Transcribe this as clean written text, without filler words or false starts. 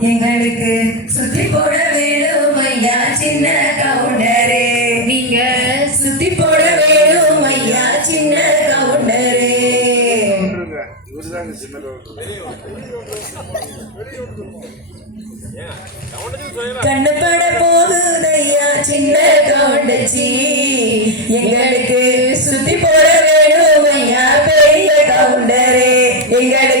எங்களுக்கு சுத்தி போட வேணும் ஐயா சின்ன கவுண்டரே. நீங்க சுத்தி போட வேணும் ஐயா சின்ன கவுண்டரே. கண்ணுபட போகுதையா சின்ன கவுண்டச்சி. எங்களுக்கு சுத்தி போட வேணும் ஐயா பெரிய கவுண்டரே. எங்களுக்கு